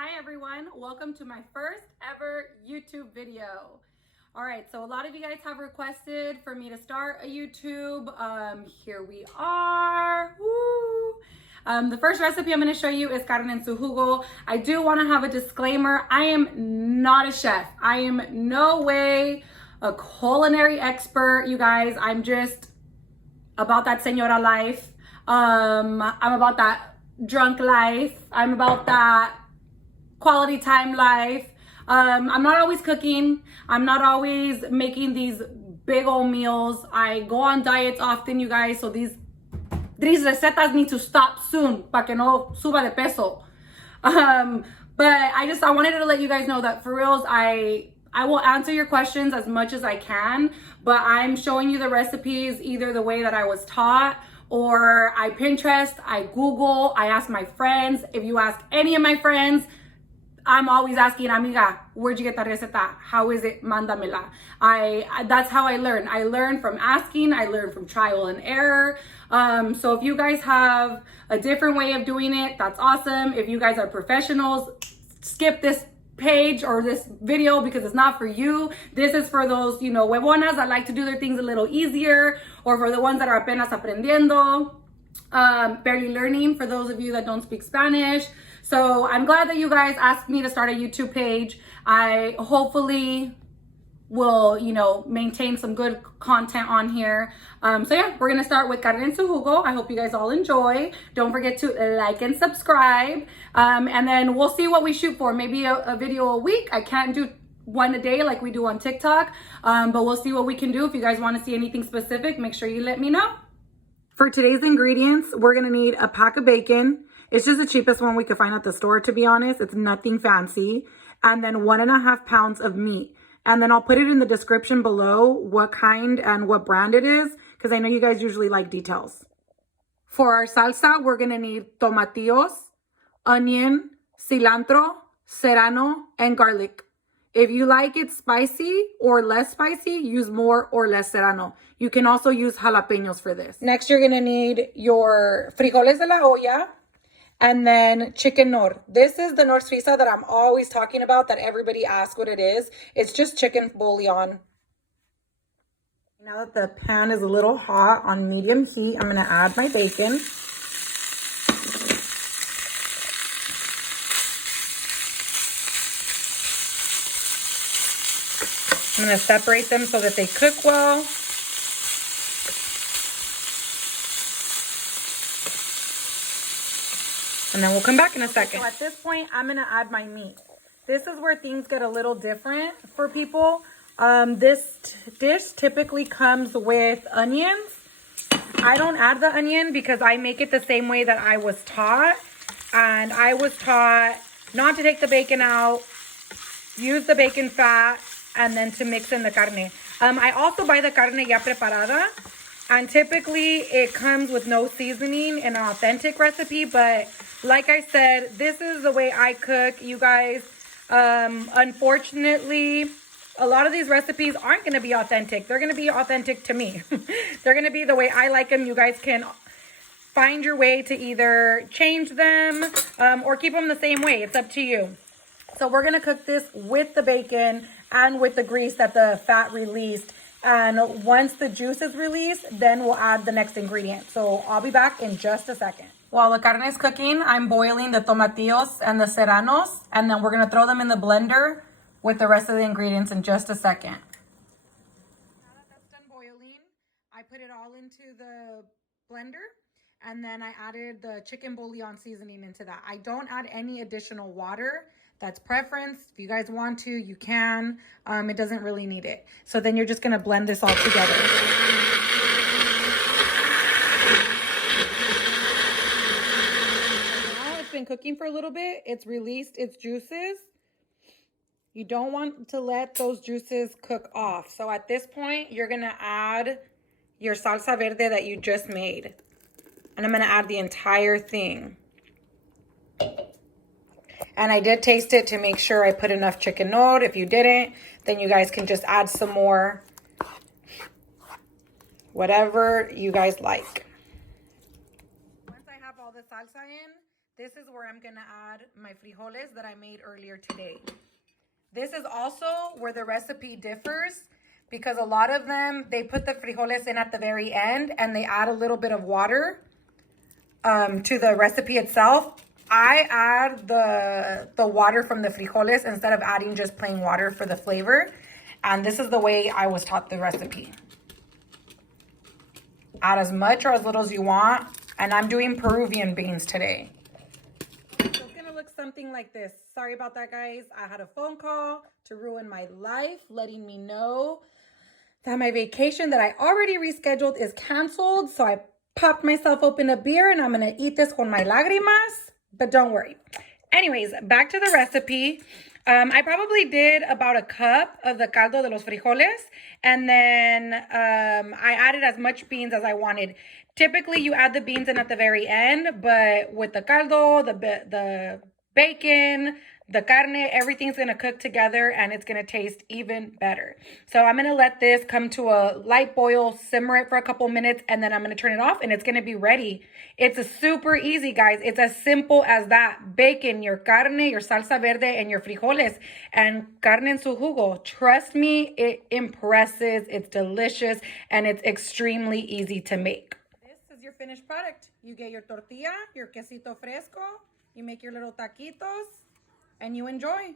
Hi everyone, welcome to my first ever YouTube video. All right, so a lot of you guys have requested for me to start a YouTube. Here we are. Woo! The first recipe I'm going to show you is carne en su jugo. I do want to have a disclaimer. I am not a chef. I am no way a culinary expert, you guys. I'm just about that señora life. I'm about that drunk life. I'm about that quality time life. I'm not always cooking. I'm not always making these big old meals. I go on diets often, you guys, so these recetas need to stop soon para que no suba de peso. But I wanted to let you guys know that for reals, I will answer your questions as much as I can, but I'm showing you the recipes either the way that I was taught, or I Pinterest, I Google, I ask my friends. If you ask any of my friends, I'm always asking, amiga, where'd you get that receta? How is it? Mándamela. That's how I learn. I learn from asking. I learn from trial and error. So if you guys have a different way of doing it, that's awesome. If you guys are professionals, skip this page or this video because it's not for you. This is for those, huevonas that like to do their things a little easier, or for the ones that are apenas aprendiendo, barely learning, for those of you that don't speak Spanish. So I'm glad that you guys asked me to start a YouTube page. I hopefully will, maintain some good content on here. So yeah, we're gonna start with carne en su jugo. I hope you guys all enjoy. Don't forget to like and subscribe. And then we'll see what we shoot for. Maybe a video a week. I can't do one a day like we do on TikTok, but we'll see what we can do. If you guys want to see anything specific, make sure you let me know. For today's ingredients, we're gonna need a pack of bacon. It's just the cheapest one we could find at the store, to be honest. It's nothing fancy. And then 1.5 pounds of meat. And then I'll put it in the description below what kind and what brand it is, because I know you guys usually like details. For our salsa, we're going to need tomatillos, onion, cilantro, serrano, and garlic. If you like it spicy or less spicy, use more or less serrano. You can also use jalapenos for this. Next, you're going to need your frijoles de la olla. And then chicken Knorr. This is the Knorr Suiza that I'm always talking about, that everybody asks what it is. It's just chicken bouillon. Now that the pan is a little hot on medium heat, I'm going to add my bacon. I'm going to separate them so that they cook well. And then we'll come back in a second. So at this point, I'm gonna add my meat. This is where things get a little different for people. This dish typically comes with onions. I don't add the onion because I make it the same way that I was taught. And I was taught not to take the bacon out, use the bacon fat, and then to mix in the carne. I also buy the carne ya preparada. And typically it comes with no seasoning in an authentic recipe, but like I said, this is the way I cook, you guys. Unfortunately, a lot of these recipes aren't going to be authentic. They're going to be authentic to me. They're going to be the way I like them. You guys can find your way to either change them or keep them the same way. It's up to you. So we're going to cook this with the bacon and with the grease that the fat released. And once the juice is released, then we'll add the next ingredient. So I'll be back in just a second. While the carne is cooking, I'm boiling the tomatillos and the serranos, and then we're going to throw them in the blender with the rest of the ingredients in just a second. Now that that's done boiling, I put it all into the blender, and then I added the chicken bouillon seasoning into that. I don't add any additional water. That's preference. If you guys want to, you can. It doesn't really need it. So then you're just going to blend this all together. Now it's been cooking for a little bit. It's released its juices. You don't want to let those juices cook off. So at this point, you're going to add your salsa verde that you just made. And I'm going to add the entire thing. And I did taste it to make sure I put enough chicken Knorr. If you didn't, then you guys can just add some more. Whatever you guys like. Once I have all the salsa in, This is where I'm gonna add my frijoles that I made earlier today. This is also where the recipe differs because a lot of them, they put the frijoles in at the very end and they add a little bit of water to the recipe itself. I add the water from the frijoles instead of adding just plain water for the flavor. And this is the way I was taught the recipe. Add as much or as little as you want. And I'm doing Peruvian beans today. So it's gonna look something like this. Sorry about that, guys. I had a phone call to ruin my life, letting me know that my vacation that I already rescheduled is canceled. So I popped myself open a beer and I'm gonna eat this con my lágrimas, but don't worry. Anyways, back to the recipe. I probably did about a cup of the caldo de los frijoles, and then I added as much beans as I wanted. Typically, you add the beans in at the very end, but with the caldo, the bacon, the carne, everything's going to cook together and it's going to taste even better. So I'm going to let this come to a light boil, simmer it for a couple minutes, and then I'm going to turn it off and it's going to be ready. It's a super easy, guys. It's as simple as that. Bacon, your carne, your salsa verde, and your frijoles, and carne en su jugo. Trust me, it impresses. It's delicious and it's extremely easy to make. This is your finished product. You get your tortilla, your quesito fresco, you make your little taquitos, and you enjoy.